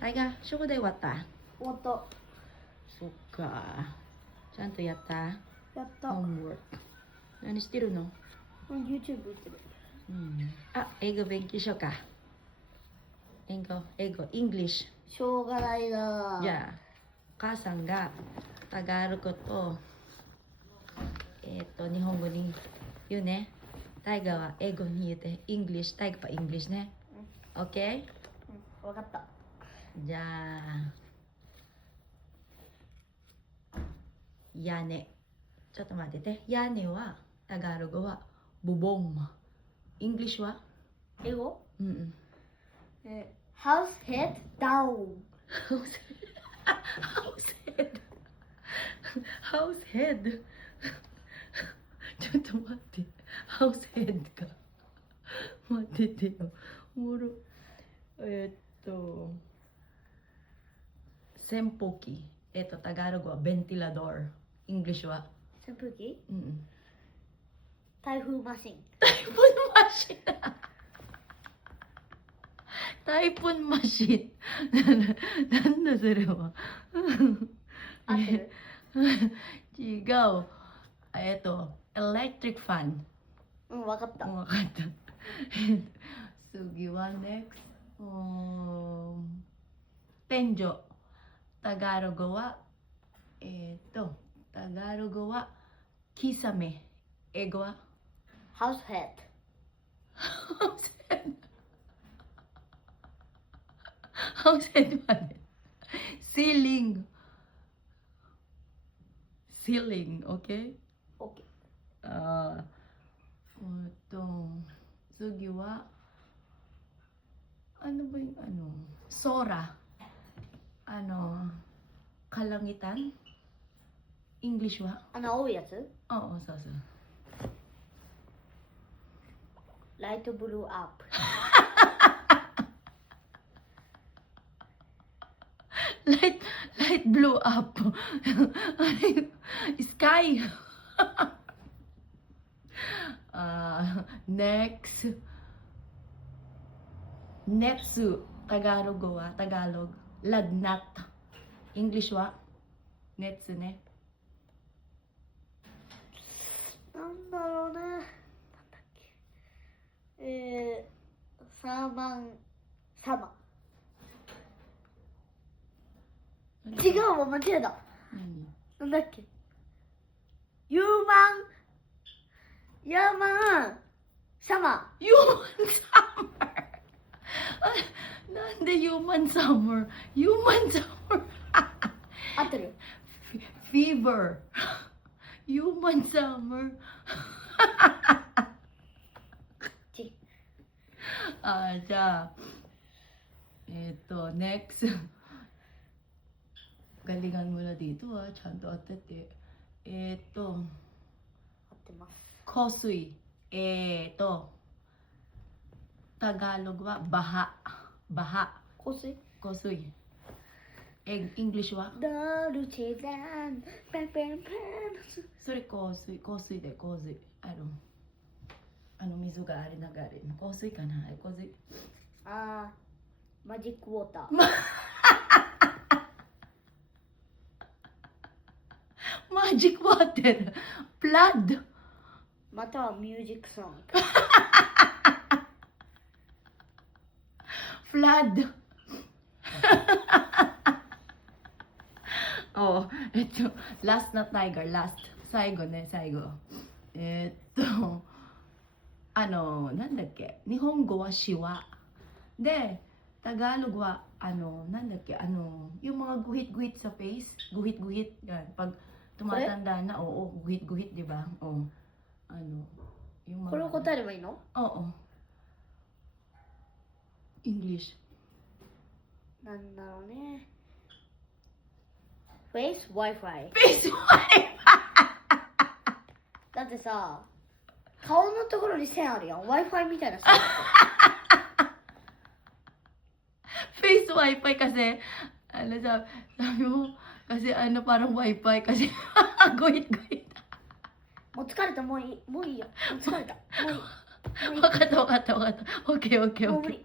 タイガー、宿題終わった？終わった。そっか。ちゃんとやった？やった。ホームワーク。何してるの？YouTube 見てる。あ、英語勉強しようか。英語、イングリッシュ。しょうがないな。じゃあ、お母さんがタガログと、日本語に言うね。タイガーは英語に言うて、イングリッシュ、タイガーはイングリッシュね。OK？わかった。じゃあ、屋根。ちょっと待ってて。屋根は、タガログは、ブボン。イングリッシュは？英語うんうん。House head down。ハウスヘッド。ちょっと待って。ハウスヘッドか。待っててよ。おもろ。扇風機。タガログはベンティラドー。イングリッシュは？扇風機うん台風マシン。タイプンマシン。タイプンマシン。なんだそれは。合ってる違う。エレクトリックファン。わかった。わかった。次はね、天井。タガログは、タガログは、キサメ。英語は？ House head。ハウスヘッドはね、シーリング。シーリング、OK？ OK。次は、ano ba yung Sora. Kalangitan? English wa? 青いやつOo,そうそう。ライトブルーアップ。Light blue up. Sky. Next. Netsu. Tagalog wa? Tagalog. Lagnat. English wa? Netsu ne. なんだろうね。なんだっけ。サーマンサマ。違うわ、間違えた。なんだっけ。ユーマンサマ。Human summer. なんで human summer? Human summer. 合ってるFever. Human summer. じゃあnext. Galingan mo na dito chanto atate. 合ってます。香水。Tagalog wa baha. Baha. 香水香水。English wa? ドルチェダンペンペンペン。それ香水。香水で香水。水があれ流れる。香水かな？香水。マジックウォーター。マジックウォーター。プラッド。またはミュージックソング。フラッド。ラストのタイガー、ラスト。最後ね、最後。なんだっけ、日本語はシワ。で、タガログは、なんだっけ、yung mga guhit-guhit sa face, guhit-guhit, yan. Pag tumatanda na, oo, guhit-guhit, di ba? Oo. Yung mga... これを答えればいいのOo. English. なんだろうね。フェイス Wi-Fi。 Face wipe! だってさ、顔のところに線あるやん。Wi-Fi みたいな線。Face wifi kasi, sabi mo, kasi parang wifi kasi, guhit-guhit. もう疲れた、もういいよ。もう疲れた。もういい。わかった。オッケー。もう無理。